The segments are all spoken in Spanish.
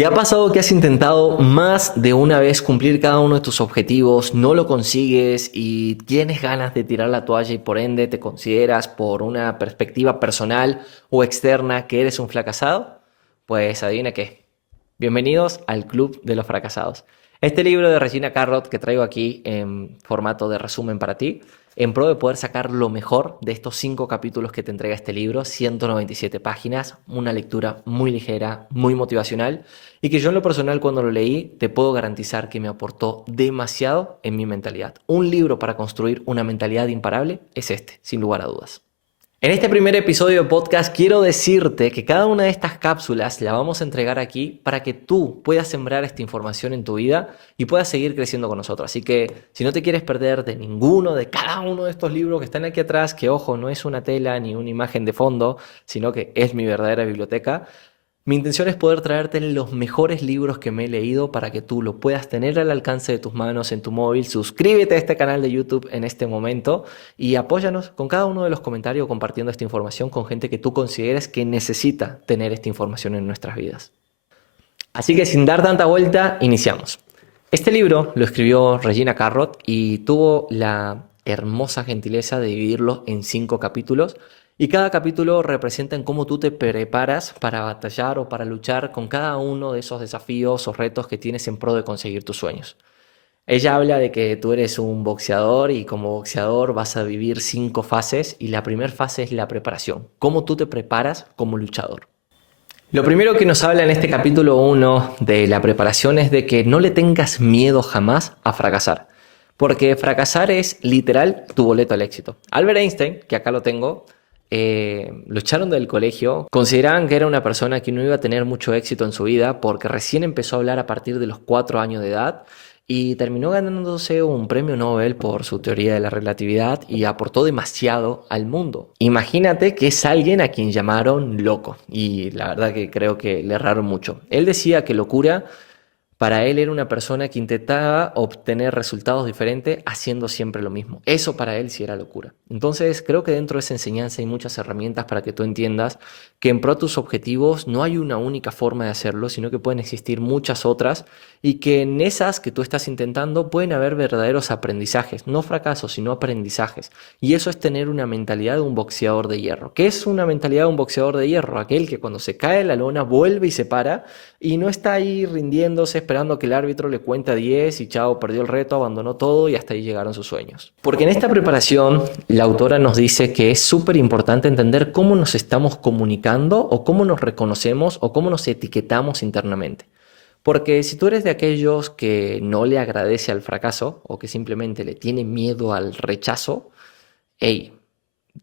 ¿Te ha pasado que has intentado más de una vez cumplir cada uno de tus objetivos, no lo consigues y tienes ganas de tirar la toalla y por ende te consideras por una perspectiva personal o externa que eres un fracasado? Pues adivina qué. Bienvenidos al Club de los Fracasados. Este libro de Regina Carrot que traigo aquí en formato de resumen para ti, en pro de poder sacar lo mejor de estos 5 capítulos que te entrega este libro, 197 páginas, una lectura muy ligera, muy motivacional y que yo en lo personal cuando lo leí te puedo garantizar que me aportó demasiado en mi mentalidad. Un libro para construir una mentalidad imparable es este, sin lugar a dudas. En este primer episodio de podcast quiero decirte que cada una de estas cápsulas la vamos a entregar aquí para que tú puedas sembrar esta información en tu vida y puedas seguir creciendo con nosotros. Así que si no te quieres perder de ninguno, de cada uno de estos libros que están aquí atrás, que ojo, no es una tela ni una imagen de fondo, sino que es mi verdadera biblioteca, mi intención es poder traerte los mejores libros que me he leído para que tú lo puedas tener al alcance de tus manos en tu móvil. Suscríbete a este canal de YouTube en este momento y apóyanos con cada uno de los comentarios compartiendo esta información con gente que tú consideres que necesita tener esta información en nuestras vidas. Así que sin dar tanta vuelta, iniciamos. Este libro lo escribió Regina Carrot y tuvo la hermosa gentileza de dividirlo en 5 capítulos y cada capítulo representa en cómo tú te preparas para batallar o para luchar con cada uno de esos desafíos o retos que tienes en pro de conseguir tus sueños. Ella habla de que tú eres un boxeador y como boxeador vas a vivir 5 fases y la primera fase es la preparación, cómo tú te preparas como luchador. Lo primero que nos habla en este capítulo 1 de la preparación es de que no le tengas miedo jamás a fracasar, porque fracasar es literal tu boleto al éxito. Albert Einstein, que acá lo tengo, lo echaron del colegio, consideraban que era una persona que no iba a tener mucho éxito en su vida porque recién empezó a hablar a partir de los 4 años de edad y terminó ganándose un premio Nobel por su teoría de la relatividad y aportó demasiado al mundo. Imagínate que es alguien a quien llamaron loco y la verdad que creo que le erraron mucho. Él decía que locura para él era una persona que intentaba obtener resultados diferentes haciendo siempre lo mismo. Eso para él sí era locura. Entonces creo que dentro de esa enseñanza hay muchas herramientas para que tú entiendas que en pro de tus objetivos no hay una única forma de hacerlo, sino que pueden existir muchas otras y que en esas que tú estás intentando pueden haber verdaderos aprendizajes, no fracasos, sino aprendizajes. Y eso es tener una mentalidad de un boxeador de hierro. ¿Qué es una mentalidad de un boxeador de hierro? Aquel que cuando se cae en la lona vuelve y se para y no está ahí rindiéndose esperando que el árbitro le cuente a 10 y chao, perdió el reto, abandonó todo y hasta ahí llegaron sus sueños. Porque en esta preparación la autora nos dice que es súper importante entender cómo nos estamos comunicando o cómo nos reconocemos o cómo nos etiquetamos internamente. Porque si tú eres de aquellos que no le agradece al fracaso o que simplemente le tiene miedo al rechazo, hey,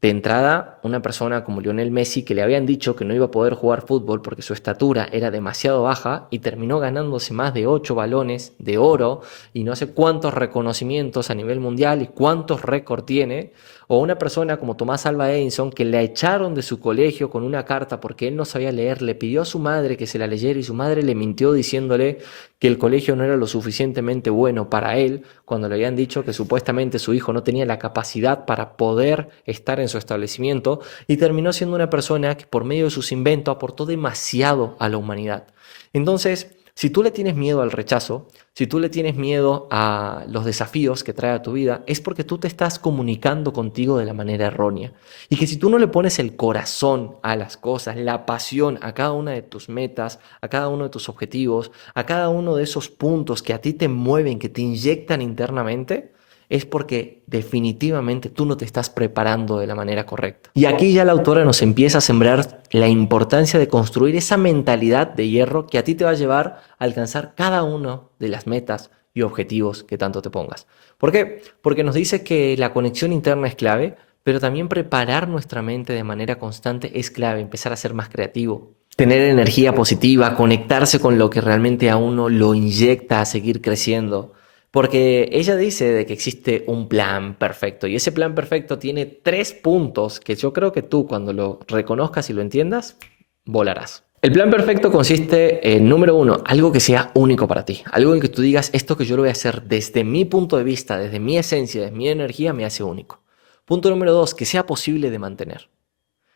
de entrada, una persona como Lionel Messi que le habían dicho que no iba a poder jugar fútbol porque su estatura era demasiado baja y terminó ganándose más de 8 balones de oro y no sé cuántos reconocimientos a nivel mundial y cuántos récords tiene. O una persona como Tomás Alva Edison que le echaron de su colegio con una carta porque él no sabía leer, le pidió a su madre que se la leyera y su madre le mintió diciéndole que el colegio no era lo suficientemente bueno para él cuando le habían dicho que supuestamente su hijo no tenía la capacidad para poder estar en su establecimiento y terminó siendo una persona que por medio de sus inventos aportó demasiado a la humanidad. Entonces, si tú le tienes miedo al rechazo, si tú le tienes miedo a los desafíos que trae a tu vida, es porque tú te estás comunicando contigo de la manera errónea. Y que si tú no le pones el corazón a las cosas, la pasión a cada una de tus metas, a cada uno de tus objetivos, a cada uno de esos puntos que a ti te mueven, que te inyectan internamente, es porque definitivamente tú no te estás preparando de la manera correcta. Y aquí ya la autora nos empieza a sembrar la importancia de construir esa mentalidad de hierro que a ti te va a llevar a alcanzar cada una de las metas y objetivos que tanto te pongas. ¿Por qué? Porque nos dice que la conexión interna es clave, pero también preparar nuestra mente de manera constante es clave, empezar a ser más creativo. Tener energía positiva, conectarse con lo que realmente a uno lo inyecta a seguir creciendo. Porque ella dice de que existe un plan perfecto y ese plan perfecto tiene 3 puntos que yo creo que tú cuando lo reconozcas y lo entiendas, volarás. El plan perfecto consiste en, número 1, algo que sea único para ti. Algo en que tú digas, esto que yo lo voy a hacer desde mi punto de vista, desde mi esencia, desde mi energía, me hace único. Punto número 2, que sea posible de mantener.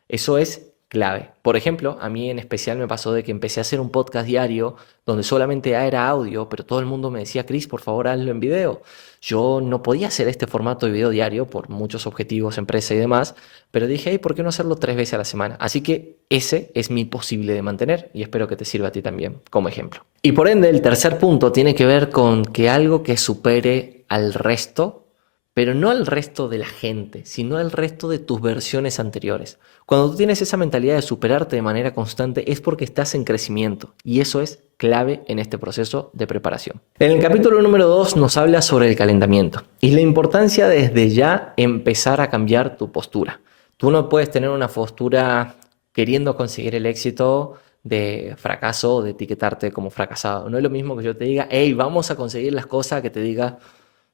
Eso es clave. Por ejemplo, a mí en especial me pasó de que empecé a hacer un podcast diario donde solamente era audio, pero todo el mundo me decía, Chris, por favor, hazlo en video. Yo no podía hacer este formato de video diario por muchos objetivos, empresa y demás, pero dije, hey, ¿por qué no hacerlo 3 veces a la semana? Así que ese es mi posible de mantener y espero que te sirva a ti también como ejemplo. Y por ende, el tercer punto tiene que ver con que algo que supere al resto, pero no al resto de la gente, sino al resto de tus versiones anteriores. Cuando tú tienes esa mentalidad de superarte de manera constante es porque estás en crecimiento y eso es clave en este proceso de preparación. En el capítulo número 2 nos habla sobre el calentamiento y la importancia desde ya empezar a cambiar tu postura. Tú no puedes tener una postura queriendo conseguir el éxito de fracaso o de etiquetarte como fracasado. No es lo mismo que yo te diga, hey, vamos a conseguir las cosas, que te diga,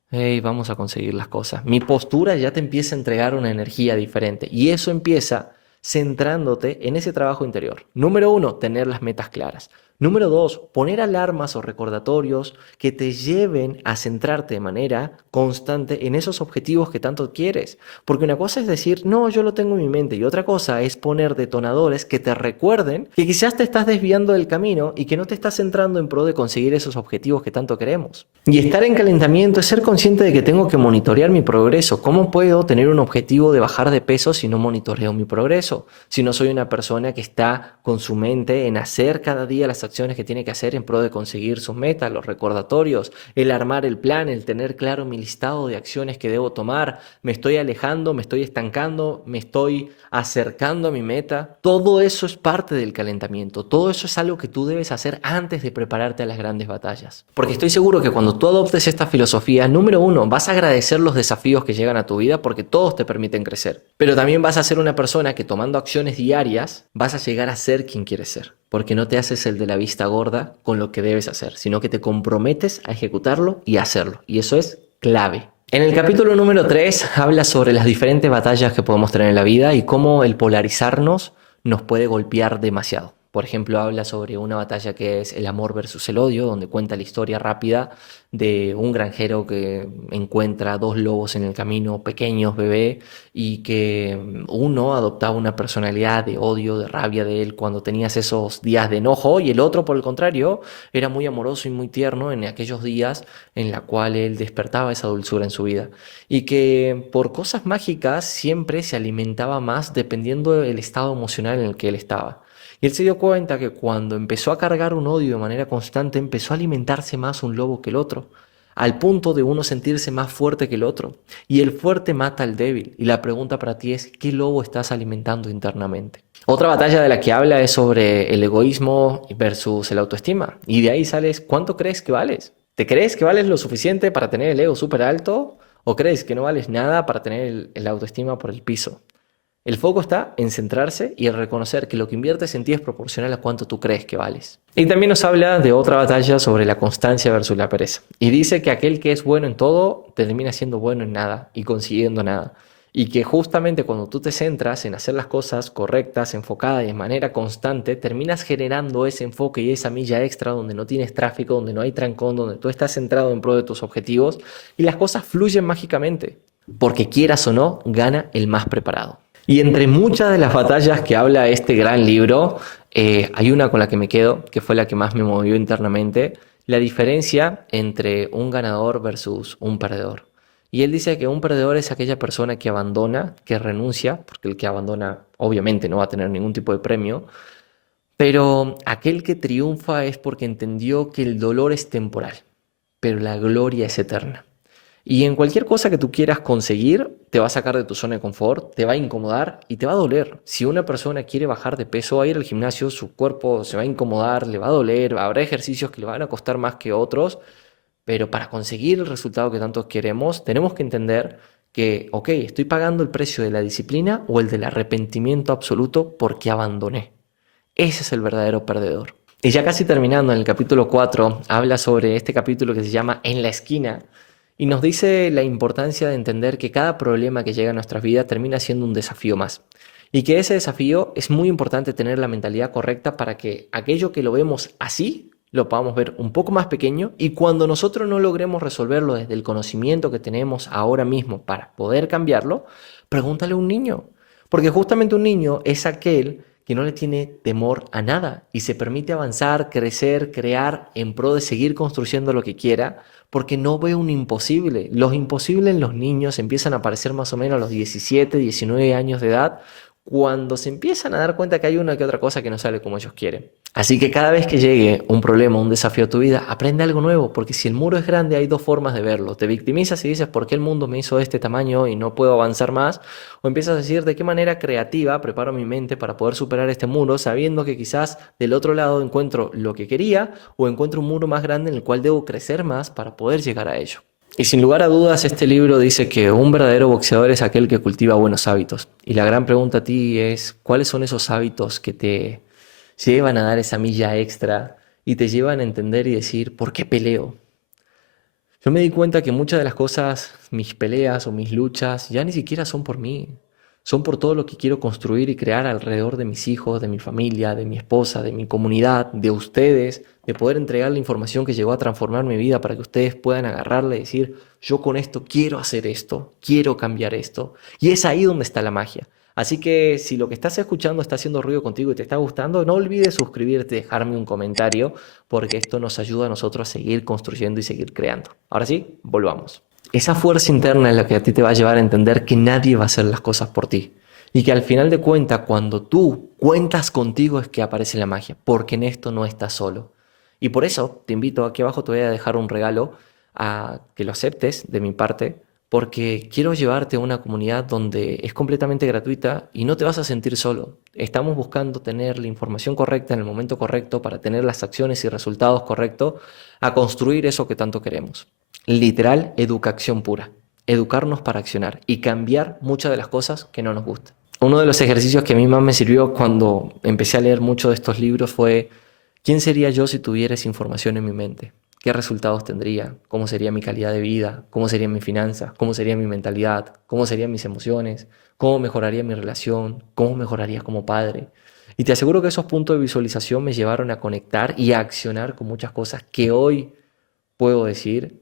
hey, vamos a conseguir las cosas. Mi postura ya te empieza a entregar una energía diferente y eso empieza centrándote en ese trabajo interior. Número 1, tener las metas claras. Número 2, poner alarmas o recordatorios que te lleven a centrarte de manera constante en esos objetivos que tanto quieres. Porque una cosa es decir, no, yo lo tengo en mi mente, y otra cosa es poner detonadores que te recuerden que quizás te estás desviando del camino y que no te estás centrando en pro de conseguir esos objetivos que tanto queremos. Y estar en calentamiento es ser consciente de que tengo que monitorear mi progreso. ¿Cómo puedo tener un objetivo de bajar de peso si no monitoreo mi progreso? Si no soy una persona que está con su mente en hacer cada día las acciones que tiene que hacer en pro de conseguir sus metas, los recordatorios, el armar el plan, el tener claro mi listado de acciones que debo tomar, me estoy alejando, me estoy estancando, me estoy acercando a mi meta. Todo eso es parte del calentamiento, todo eso es algo que tú debes hacer antes de prepararte a las grandes batallas. Porque estoy seguro que cuando tú adoptes esta filosofía, número 1, vas a agradecer los desafíos que llegan a tu vida porque todos te permiten crecer. Pero también vas a ser una persona que tomando acciones diarias vas a llegar a ser quien quieres ser. Porque no te haces el de la vista gorda con lo que debes hacer, sino que te comprometes a ejecutarlo y a hacerlo. Y eso es clave. En el capítulo número 3 habla sobre las diferentes batallas que podemos tener en la vida y cómo el polarizarnos nos puede golpear demasiado. Por ejemplo, habla sobre una batalla que es el amor versus el odio, donde cuenta la historia rápida de un granjero que encuentra 2 lobos en el camino, pequeños, bebé, y que uno adoptaba una personalidad de odio, de rabia de él cuando tenías esos días de enojo, y el otro, por el contrario, era muy amoroso y muy tierno en aquellos días en la cual él despertaba esa dulzura en su vida. Y que por cosas mágicas siempre se alimentaba más dependiendo del estado emocional en el que él estaba. Y él se dio cuenta que cuando empezó a cargar un odio de manera constante, empezó a alimentarse más un lobo que el otro, al punto de uno sentirse más fuerte que el otro. Y el fuerte mata al débil. Y la pregunta para ti es, ¿qué lobo estás alimentando internamente? Otra batalla de la que habla es sobre el egoísmo versus el autoestima. Y de ahí sales, ¿cuánto crees que vales? ¿Te crees que vales lo suficiente para tener el ego súper alto? ¿O crees que no vales nada para tener el autoestima por el piso? El foco está en centrarse y en reconocer que lo que inviertes en ti es proporcional a cuánto tú crees que vales. Y también nos habla de otra batalla sobre la constancia versus la pereza. Y dice que aquel que es bueno en todo termina siendo bueno en nada y consiguiendo nada. Y que justamente cuando tú te centras en hacer las cosas correctas, enfocadas y de manera constante, terminas generando ese enfoque y esa milla extra donde no tienes tráfico, donde no hay trancón, donde tú estás centrado en pro de tus objetivos y las cosas fluyen mágicamente. Porque quieras o no, gana el más preparado. Y entre muchas de las batallas que habla este gran libro, hay una con la que me quedo, que fue la que más me movió internamente, la diferencia entre un ganador versus un perdedor. Y él dice que un perdedor es aquella persona que abandona, que renuncia, porque el que abandona obviamente no va a tener ningún tipo de premio, pero aquel que triunfa es porque entendió que el dolor es temporal, pero la gloria es eterna. Y en cualquier cosa que tú quieras conseguir, te va a sacar de tu zona de confort, te va a incomodar y te va a doler. Si una persona quiere bajar de peso, va a ir al gimnasio, su cuerpo se va a incomodar, le va a doler, habrá ejercicios que le van a costar más que otros, pero para conseguir el resultado que tanto queremos, tenemos que entender que, ok, estoy pagando el precio de la disciplina o el del arrepentimiento absoluto porque abandoné. Ese es el verdadero perdedor. Y ya casi terminando, en el capítulo 4, habla sobre este capítulo que se llama En la esquina, y nos dice la importancia de entender que cada problema que llega a nuestras vidas termina siendo un desafío más. Y que ese desafío es muy importante tener la mentalidad correcta para que aquello que lo vemos así, lo podamos ver un poco más pequeño y cuando nosotros no logremos resolverlo desde el conocimiento que tenemos ahora mismo para poder cambiarlo, pregúntale a un niño. Porque justamente un niño es aquel que no le tiene temor a nada y se permite avanzar, crecer, crear en pro de seguir construyendo lo que quiera, porque no ve un imposible. Los imposibles en los niños empiezan a aparecer más o menos a los 17, 19 años de edad, cuando se empiezan a dar cuenta que hay una que otra cosa que no sale como ellos quieren. Así que cada vez que llegue un problema, un desafío a tu vida, aprende algo nuevo, porque si el muro es grande hay dos formas de verlo. Te victimizas y dices, ¿por qué el mundo me hizo de este tamaño y no puedo avanzar más? O empiezas a decir, ¿de qué manera creativa preparo mi mente para poder superar este muro, sabiendo que quizás del otro lado encuentro lo que quería o encuentro un muro más grande en el cual debo crecer más para poder llegar a ello? Y sin lugar a dudas, este libro dice que un verdadero boxeador es aquel que cultiva buenos hábitos. Y la gran pregunta a ti es, ¿cuáles son esos hábitos que te llevan a dar esa milla extra y te llevan a entender y decir, ¿por qué peleo? Yo me di cuenta que muchas de las cosas, mis peleas o mis luchas, ya ni siquiera son por mí. Son por todo lo que quiero construir y crear alrededor de mis hijos, de mi familia, de mi esposa, de mi comunidad, de ustedes, de poder entregar la información que llegó a transformar mi vida para que ustedes puedan agarrarla y decir, yo con esto quiero hacer esto, quiero cambiar esto. Y es ahí donde está la magia. Así que si lo que estás escuchando está haciendo ruido contigo y te está gustando, no olvides suscribirte, dejarme un comentario, porque esto nos ayuda a nosotros a seguir construyendo y seguir creando. Ahora sí, volvamos. Esa fuerza interna es la que a ti te va a llevar a entender que nadie va a hacer las cosas por ti. Y que al final de cuentas, cuando tú cuentas contigo es que aparece la magia, porque en esto no estás solo. Y por eso te invito, aquí abajo te voy a dejar un regalo a que lo aceptes de mi parte, porque quiero llevarte a una comunidad donde es completamente gratuita y no te vas a sentir solo. Estamos buscando tener la información correcta en el momento correcto para tener las acciones y resultados correctos a construir eso que tanto queremos. Literal, educación pura. Educarnos para accionar y cambiar muchas de las cosas que no nos gustan. Uno de los ejercicios que a mí más me sirvió cuando empecé a leer mucho de estos libros fue ¿quién sería yo si tuviera esa información en mi mente? ¿Qué resultados tendría? ¿Cómo sería mi calidad de vida? ¿Cómo sería mi finanza? ¿Cómo sería mi mentalidad? ¿Cómo serían mis emociones? ¿Cómo mejoraría mi relación? ¿Cómo mejoraría como padre? Y te aseguro que esos puntos de visualización me llevaron a conectar y a accionar con muchas cosas que hoy puedo decir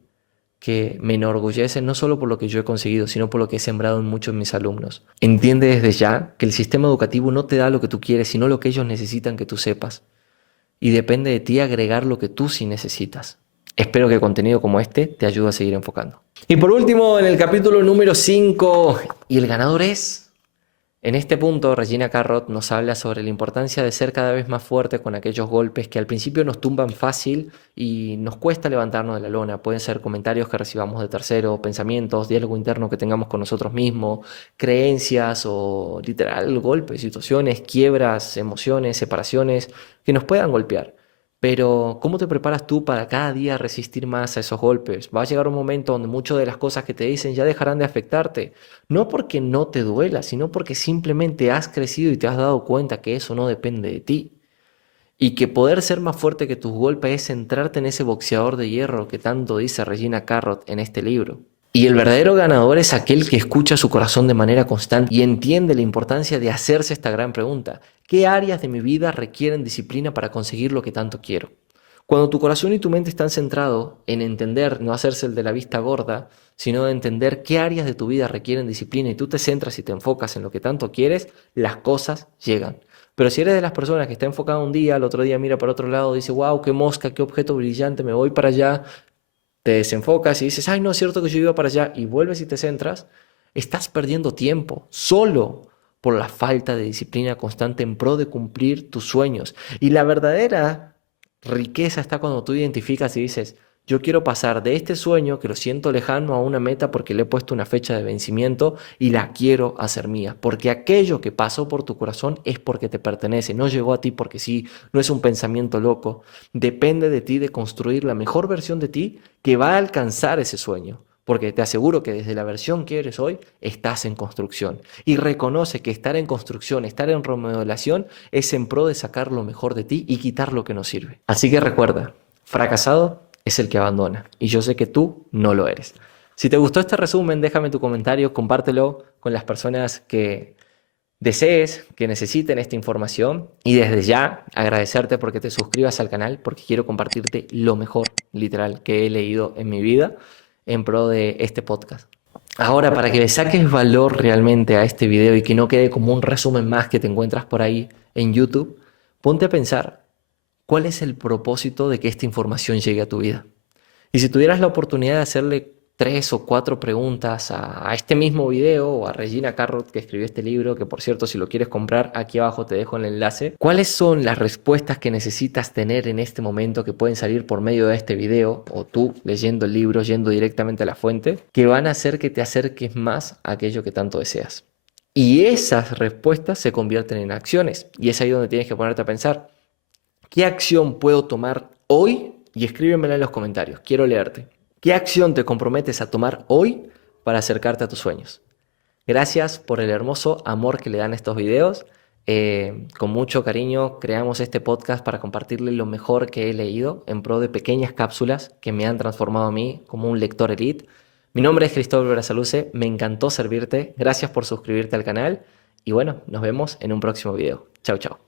que me enorgullecen no solo por lo que yo he conseguido, sino por lo que he sembrado en muchos de mis alumnos. Entiende desde ya que el sistema educativo no te da lo que tú quieres, sino lo que ellos necesitan que tú sepas. Y depende de ti agregar lo que tú sí necesitas. Espero que contenido como este te ayude a seguir enfocando. Y por último, en el capítulo número 5, y el ganador es... En este punto, Regina Carrot nos habla sobre la importancia de ser cada vez más fuerte con aquellos golpes que al principio nos tumban fácil y nos cuesta levantarnos de la lona. Pueden ser comentarios que recibamos de terceros, pensamientos, diálogo interno que tengamos con nosotros mismos, creencias o literal golpes, situaciones, quiebras, emociones, separaciones que nos puedan golpear. Pero, ¿cómo te preparas tú para cada día resistir más a esos golpes? Va a llegar un momento donde muchas de las cosas que te dicen ya dejarán de afectarte. No porque no te duela, sino porque simplemente has crecido y te has dado cuenta que eso no depende de ti. Y que poder ser más fuerte que tus golpes es centrarte en ese boxeador de hierro que tanto dice Regina Carrot en este libro. Y el verdadero ganador es aquel que escucha su corazón de manera constante y entiende la importancia de hacerse esta gran pregunta. ¿Qué áreas de mi vida requieren disciplina para conseguir lo que tanto quiero? Cuando tu corazón y tu mente están centrados en entender, no hacerse el de la vista gorda, sino de entender qué áreas de tu vida requieren disciplina y tú te centras y te enfocas en lo que tanto quieres, las cosas llegan. Pero si eres de las personas que está enfocada un día, al otro día mira para otro lado, dice, wow, qué mosca, qué objeto brillante, me voy para allá, te desenfocas y dices, ay, no es cierto que yo iba para allá, y vuelves y te centras, estás perdiendo tiempo solo por la falta de disciplina constante en pro de cumplir tus sueños. Y la verdadera riqueza está cuando tú identificas y dices, yo quiero pasar de este sueño, que lo siento lejano, a una meta porque le he puesto una fecha de vencimiento y la quiero hacer mía. Porque aquello que pasó por tu corazón es porque te pertenece, no llegó a ti porque sí, no es un pensamiento loco. Depende de ti de construir la mejor versión de ti que va a alcanzar ese sueño. Porque te aseguro que desde la versión que eres hoy, estás en construcción. Y reconoce que estar en construcción, estar en remodelación, es en pro de sacar lo mejor de ti y quitar lo que no sirve. Así que recuerda, fracasado es el que abandona. Y yo sé que tú no lo eres. Si te gustó este resumen, déjame tu comentario, compártelo con las personas que desees, que necesiten esta información. Y desde ya agradecerte porque te suscribas al canal, porque quiero compartirte lo mejor, literal, que he leído en mi vida en pro de este podcast. Ahora, para que le saques valor realmente a este video y que no quede como un resumen más que te encuentras por ahí en YouTube, ponte a pensar cuál es el propósito de que esta información llegue a tu vida. Y si tuvieras la oportunidad de hacerle 3 o 4 preguntas a este mismo video o a Regina Carrot que escribió este libro, que por cierto si lo quieres comprar aquí abajo te dejo el enlace, ¿cuáles son las respuestas que necesitas tener en este momento que pueden salir por medio de este video o tú leyendo el libro, yendo directamente a la fuente, que van a hacer que te acerques más a aquello que tanto deseas? Y esas respuestas se convierten en acciones y es ahí donde tienes que ponerte a pensar, ¿qué acción puedo tomar hoy? Y escríbemela en los comentarios, quiero leerte. ¿Qué acción te comprometes a tomar hoy para acercarte a tus sueños? Gracias por el hermoso amor que le dan estos videos. Con mucho cariño creamos este podcast para compartirle lo mejor que he leído en pro de pequeñas cápsulas que me han transformado a mí como un lector elite. Mi nombre es Cristóbal Brazaluce, me encantó servirte. Gracias por suscribirte al canal y bueno, nos vemos en un próximo video. Chao, chao.